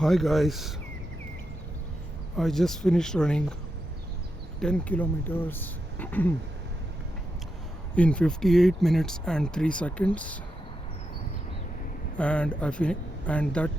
Hi guys, I just finished running 10 kilometers in 58 minutes and 3 seconds, and and that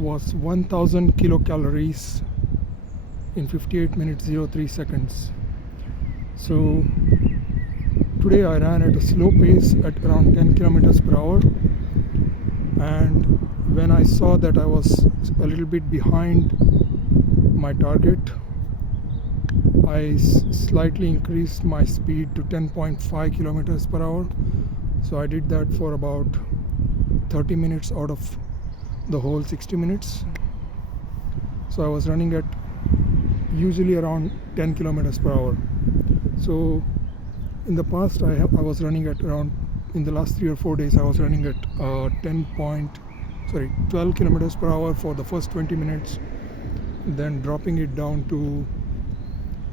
was 1000 kilocalories in 58 minutes 03 seconds. So today I ran at a slow pace at around 10 kilometers per hour, and when I saw that I was a little bit behind my target, I slightly increased my speed to 10.5 kilometers per hour. So I did that for about 30 minutes out of the whole 60 minutes. So I was running at usually around 10 kilometers per hour. So in the past I was running at around, in the last 3 or 4 days I was running at 12 kilometers per hour for the first 20 minutes, then dropping it down to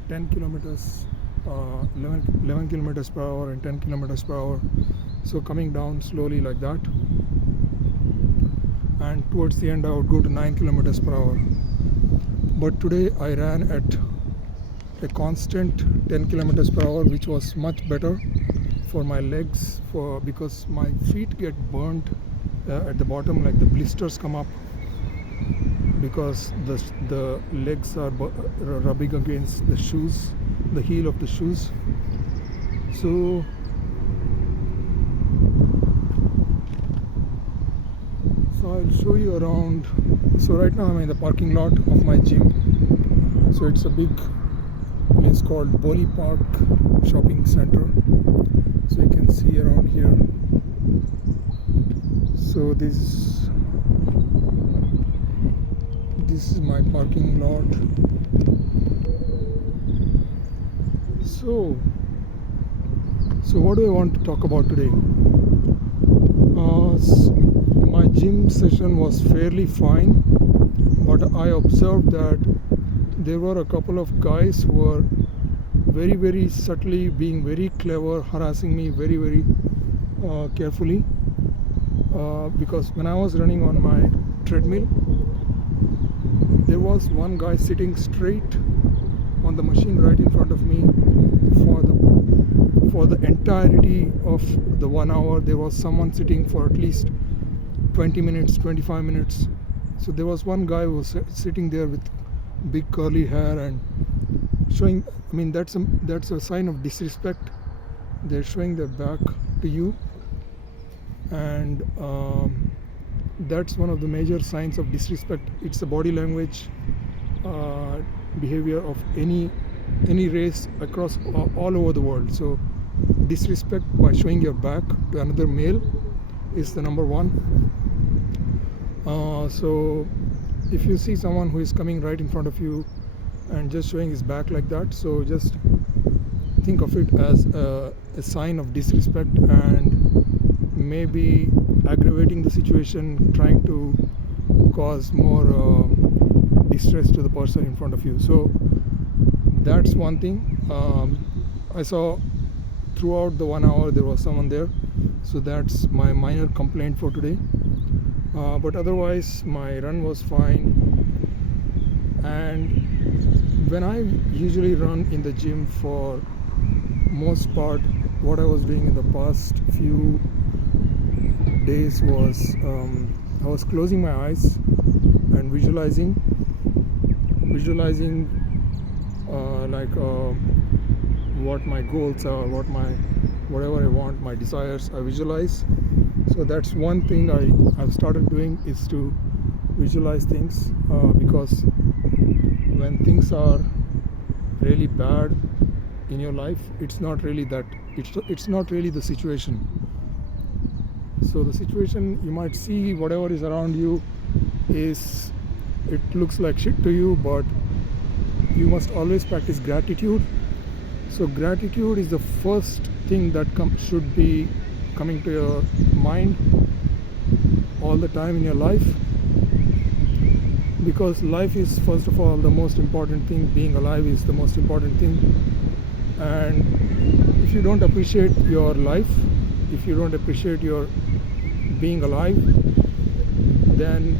10 kilometers, 11 kilometers per hour and 10 kilometers per hour. So coming down slowly like that, and towards the end I would go to 9 kilometers per hour. But today I ran at a constant 10 kilometers per hour, which was much better for my legs, because my feet get burnt at the bottom, like the blisters come up because the legs are rubbing against the shoes, the heel of the shoes. So I'll show you around. So right now I'm in the parking lot of my gym. So it's a big place called Boli Park Shopping Center. So you can see around here. So this is my parking lot. So what do I want to talk about today? My gym session was fairly fine, but I observed that there were a couple of guys who were very, very subtly, being very clever, harassing me very, very carefully, because when I was running on my treadmill, there was one guy sitting straight on the machine right in front of me for the entirety of the 1 hour. There was someone sitting for at least 20 minutes, 25 minutes. So there was one guy who was sitting there with big curly hair and showing, I mean, that's a sign of disrespect. They're showing their back to you, and that's one of the major signs of disrespect. It's the body language behavior of any race across all over the world. So disrespect by showing your back to another male is the number one. So if you see someone who is coming right in front of you and just showing his back like that, so just think of it as a sign of disrespect and maybe aggravating the situation, trying to cause more distress to the person in front of you. So that's one thing. I saw throughout the 1 hour there was someone there, so that's my minor complaint for today. But otherwise my run was fine. And when I usually run in the gym, for most part what I was doing in the past few days was I was closing my eyes and visualizing what my goals are, whatever I want, my desires, I visualize. So that's one thing I've started doing, is to visualize things, because when things are really bad in your life, it's not really the situation. So the situation, you might see whatever is around you it looks like shit to you, but you must always practice gratitude. So gratitude is the first thing that should be coming to your mind all the time in your life, because life is, first of all, the most important thing. Being alive is the most important thing. And if you don't appreciate your life, if you don't appreciate your being alive, then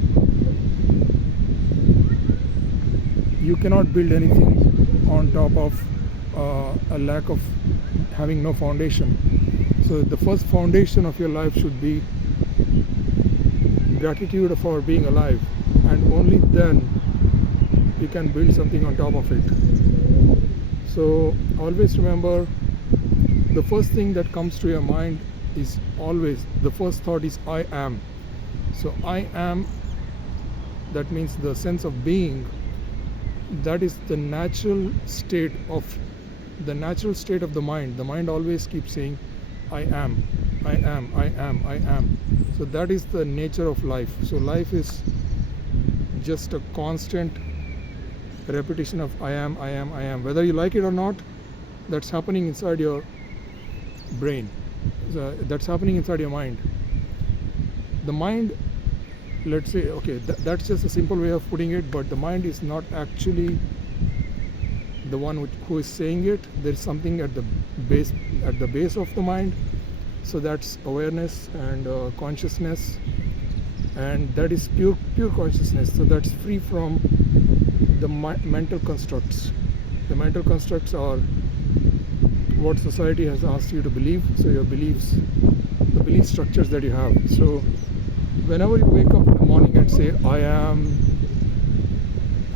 you cannot build anything on top of a lack of having no foundation. So the first foundation of your life should be gratitude for being alive, and only then you can build something on top of it. So always remember, the first thing that comes to your mind is always, the first thought is I am. So I am, that means the sense of being. That is the natural state of the mind. The mind always keeps saying I am, I am, I am, I am. So that is the nature of life. So life is just a constant repetition of I am, I am, I am. Whether you like it or not, that's happening inside your brain. That's happening inside your mind. The mind, let's say, okay, that's just a simple way of putting it, but the mind is not actually the one who is saying it. There's something at the base of the mind. So that's awareness and consciousness, and that is pure consciousness. So that's free from the mental constructs. The mental constructs are what society has asked you to believe. So your beliefs, the belief structures that you have. So whenever you wake up in the morning and say I am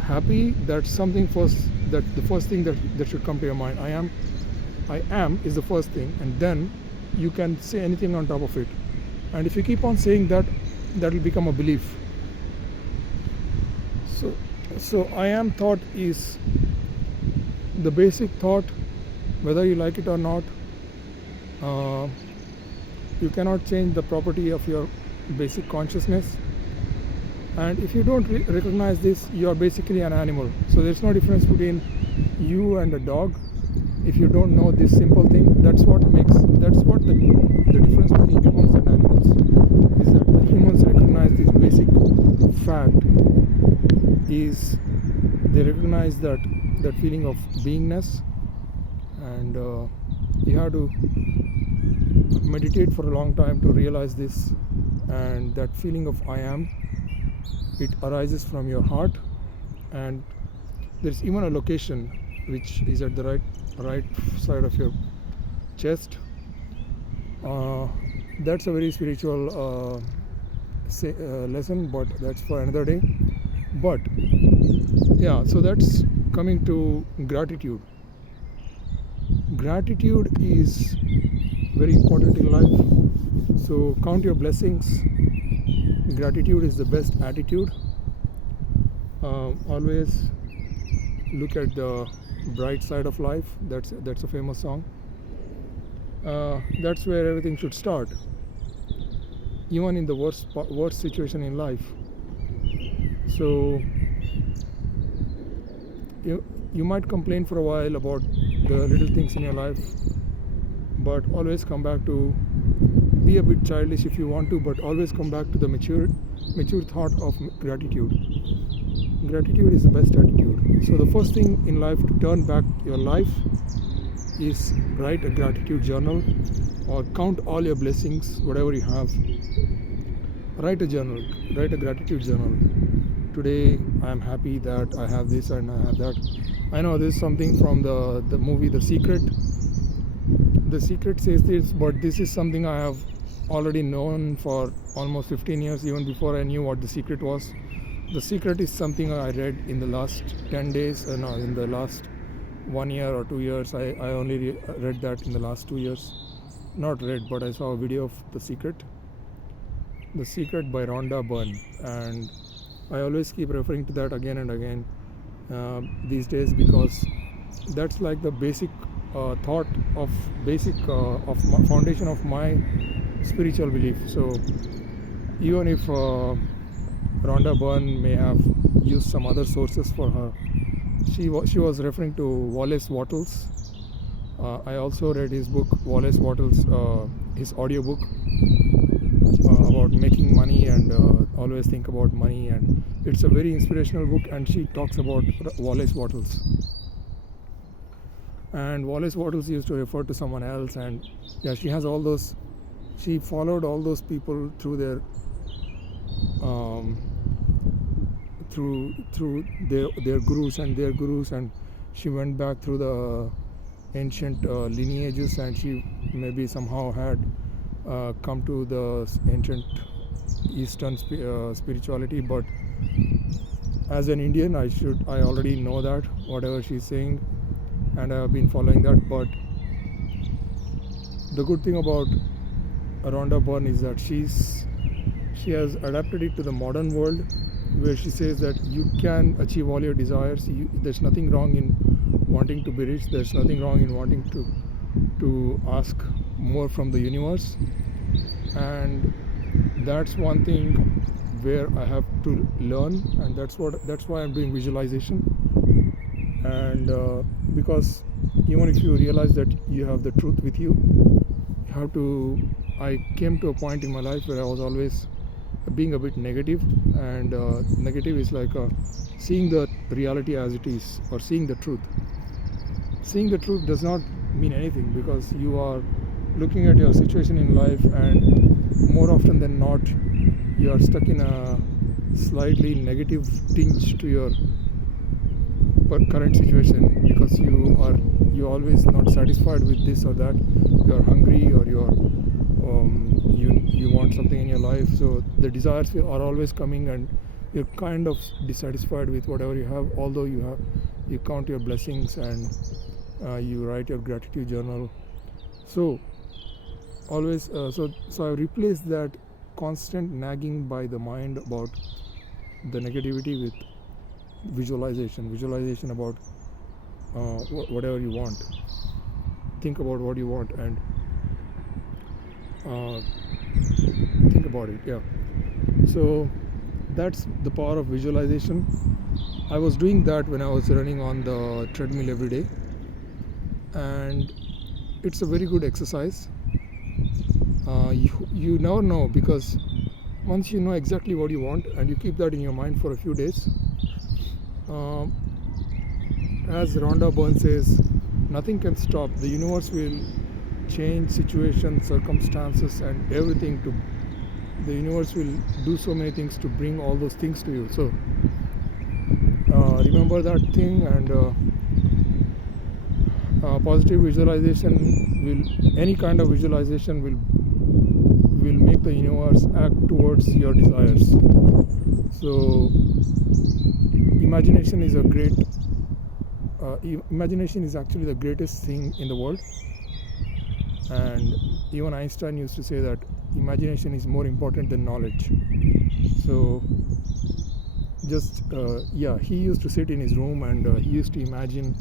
happy, that's something the first thing that should come to your mind. I am is the first thing, and then you can say anything on top of it. And if you keep on saying that, that will become a belief. So I am thought is the basic thought, whether you like it or not. You cannot change the property of your basic consciousness, and if you don't recognize this, you are basically an animal. So there's no difference between you and a dog. If you don't know this simple thing, that's what the difference between humans and animals is, that the humans recognize this basic fact, is they recognize that feeling of beingness, and you have to meditate for a long time to realize this. And that feeling of I am, it arises from your heart, and there's even a location which is at the right side of your chest. That's a very spiritual lesson, but that's for another day. But yeah, so that's coming to gratitude. Gratitude is very important in life. So count your blessings. Gratitude is the best attitude. Always look at the bright side of life. That's a famous song. That's where everything should start, even in the worst situation in life. So you might complain for a while about the little things in your life, but always come back to, be a bit childish if you want to, but always come back to the mature thought of gratitude. Gratitude is the best attitude. So the first thing in life to turn back your life is write a gratitude journal, or count all your blessings, whatever you have. Write a gratitude journal. Today I am happy that I have this and I have that. I know this is something from the movie The Secret. The Secret says this, but this is something I have already known for almost 15 years, even before I knew what The Secret was. The Secret is something I read in the last 10 days, in the last 1 year or 2 years. I only read that in the last 2 years. Not read, but I saw a video of The Secret. The Secret by Rhonda Byrne, and I always keep referring to that again and again these days, because that's like the basic thought of my foundation of my spiritual belief. So even if Rhonda Byrne may have used some other sources for her, she was referring to Wallace Wattles. I also read his book, Wallace Wattles, his audiobook about making money and always think about money, and it's a very inspirational book, and she talks about Wallace Wattles. And Wallace Wattles used to refer to someone else, and yeah, she followed all those people through through their gurus and their gurus, and she went back through the ancient lineages, and she maybe somehow had come to the ancient Eastern spirituality. But as an Indian, I already know that whatever she's saying, and I have been following that. But the good thing about Rhonda Byrne is that she has adapted it to the modern world, where she says that you can achieve all your desires. There's nothing wrong in wanting to be rich. There's nothing wrong in wanting to ask more from the universe. And that's one thing where I have to learn, and that's why I'm doing visualization. And because even if you realize that you have the truth with you, you have to. I came to a point in my life where I was always being a bit negative, and negative is like seeing the reality as it is, or seeing the truth. Seeing the truth does not mean anything, because you are looking at your situation in life, and more often than not you are stuck in a slightly negative tinge to your current situation, because you're always not satisfied with this or that. You're hungry, or you want something in your life, so the desires are always coming, and you're kind of dissatisfied with whatever you have, although you count your blessings, and you write your gratitude journal. So always so I replaced that constant nagging by the mind about the negativity with visualization about whatever you want. Think about what you want, and think about it. Yeah, so that's the power of visualization. I was doing that when I was running on the treadmill every day, and it's a very good exercise. You never know, because once you know exactly what you want and you keep that in your mind for a few days, as Rhonda Byrne says, nothing can stop. The universe will change situations, circumstances, and everything. The universe will do so many things to bring all those things to you. So remember that thing, and positive visualization any kind of visualization will make the universe act towards your desires. So imagination is imagination is actually the greatest thing in the world. And even Einstein used to say that imagination is more important than knowledge. So just he used to sit in his room, and he used to imagine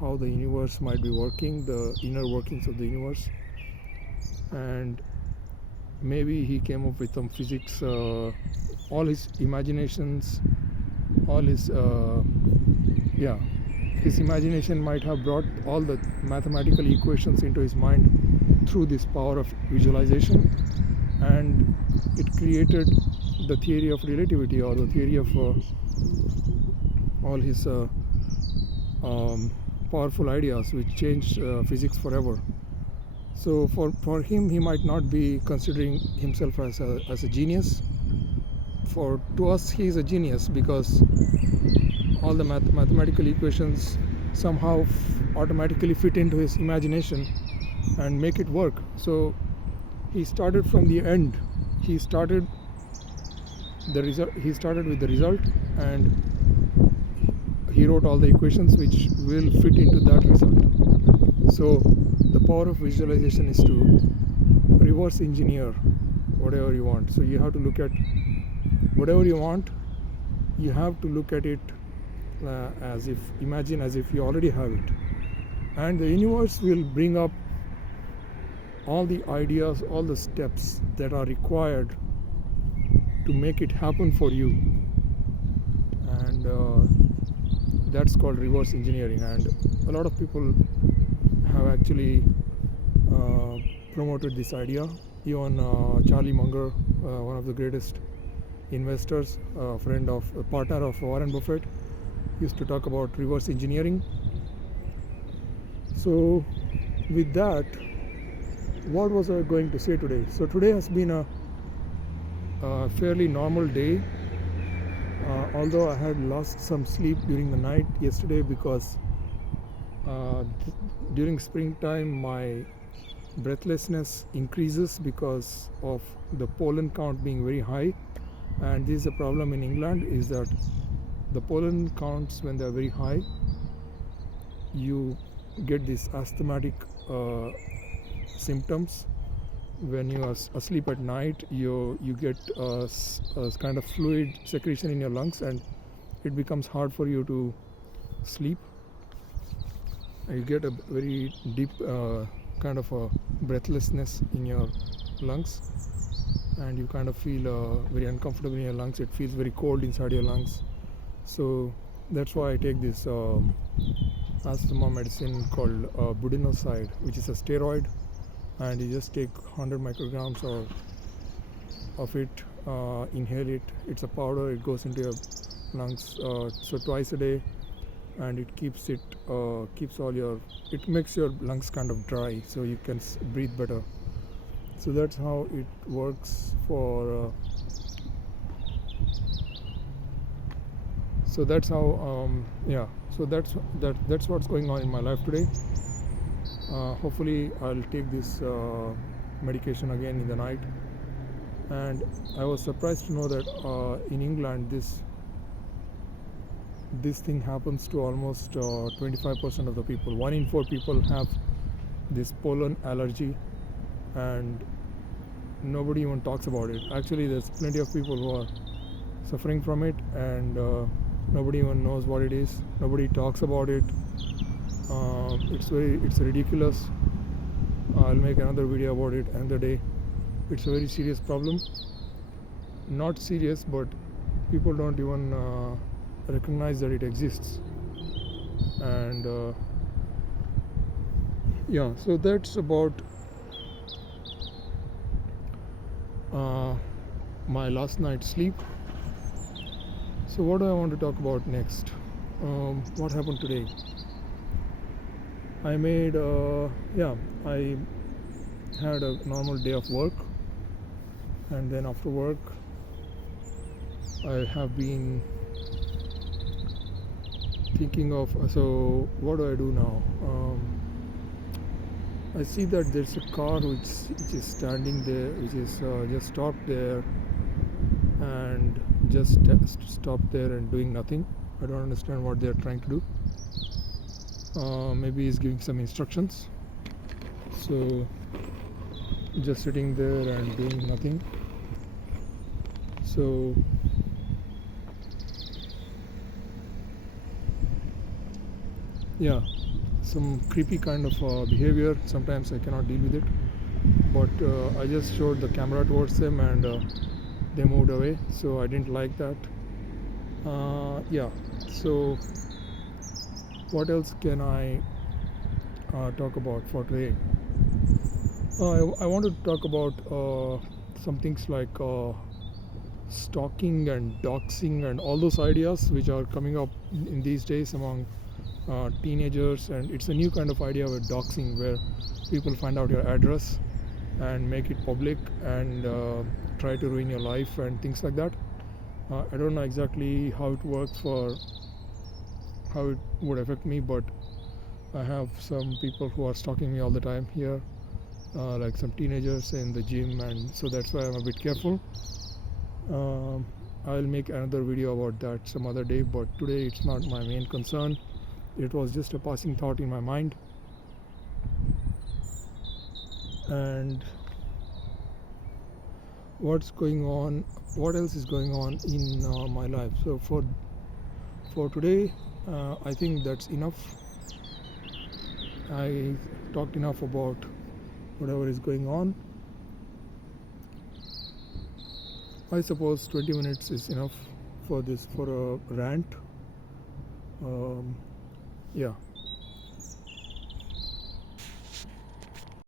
how the universe might be working, the inner workings of the universe. And maybe he came up with some physics, all his imaginations, all his his imagination might have brought all the mathematical equations into his mind through this power of visualization, and it created the theory of relativity, or the theory of all his powerful ideas which changed physics forever. So for him, he might not be considering himself as a genius. To us, he is a genius, because all the mathematical equations somehow automatically fit into his imagination and make it work. So he started from the end. He started with the result, and he wrote all the equations which will fit into that result. So the power of visualization is to reverse engineer whatever you want. So you have to look at whatever you want, you have to look at it imagine as if you already have it, and the universe will bring up all the ideas, all the steps that are required to make it happen for you. And that's called reverse engineering, and a lot of people have actually promoted this idea. Even Charlie Munger, one of the greatest investors, a partner of Warren Buffett, used to talk about reverse engineering. So with that, what was I going to say today? So today has been a fairly normal day. Although I had lost some sleep during the night yesterday because during springtime my breathlessness increases because of the pollen count being very high, and this is a problem in England, is that the pollen counts, when they are very high, you get these asthmatic symptoms. When you are asleep at night, you get a kind of fluid secretion in your lungs, and it becomes hard for you to sleep. You get a very deep kind of a breathlessness in your lungs, and you kind of feel very uncomfortable in your lungs. It feels very cold inside your lungs. So that's why I take this asthma medicine called budesonide, which is a steroid, and you just take 100 micrograms of it, inhale it. It's a powder, it goes into your lungs, so twice a day, and it keeps it makes your lungs kind of dry, so you can breathe better. So that's how it works for so that's how so that's what's going on in my life today. Hopefully I'll take this medication again in the night. And I was surprised to know that in England this thing happens to almost 25% of the people. 1 in 4 people have this pollen allergy, and nobody even talks about it. Actually, there's plenty of people who are suffering from it, and nobody even knows what it is. Nobody talks about it. It's ridiculous. I'll make another video about it another day. It's a very serious problem. Not serious, but people don't even recognize that it exists. And so that's about my last night's sleep. So what do I want to talk about next? What happened today? I had a normal day of work, and then after work I have been thinking of, so what do I do now? I see that there's a car which is standing there, which is just stopped there and just stopped there and doing nothing. I don't understand what they're trying to do. Maybe he's giving some instructions. So just sitting there and doing nothing. So some creepy kind of behavior. Sometimes I cannot deal with it, but I just showed the camera towards them, and they moved away, so I didn't like that. So what else can I talk about for today? I want to talk about some things like stalking and doxing and all those ideas which are coming up in these days among teenagers. And it's a new kind of idea with doxing, where people find out your address and make it public and try to ruin your life and things like that. I don't know exactly how it works, for how it would affect me, but I have some people who are stalking me all the time here, like some teenagers in the gym, and so that's why I'm a bit careful. I'll make another video about that some other day, but today it's not my main concern. It was just a passing thought in my mind. And what else is going on in my life? So for today, I think that's enough. I talked enough about whatever is going on. I suppose 20 minutes is enough for a rant.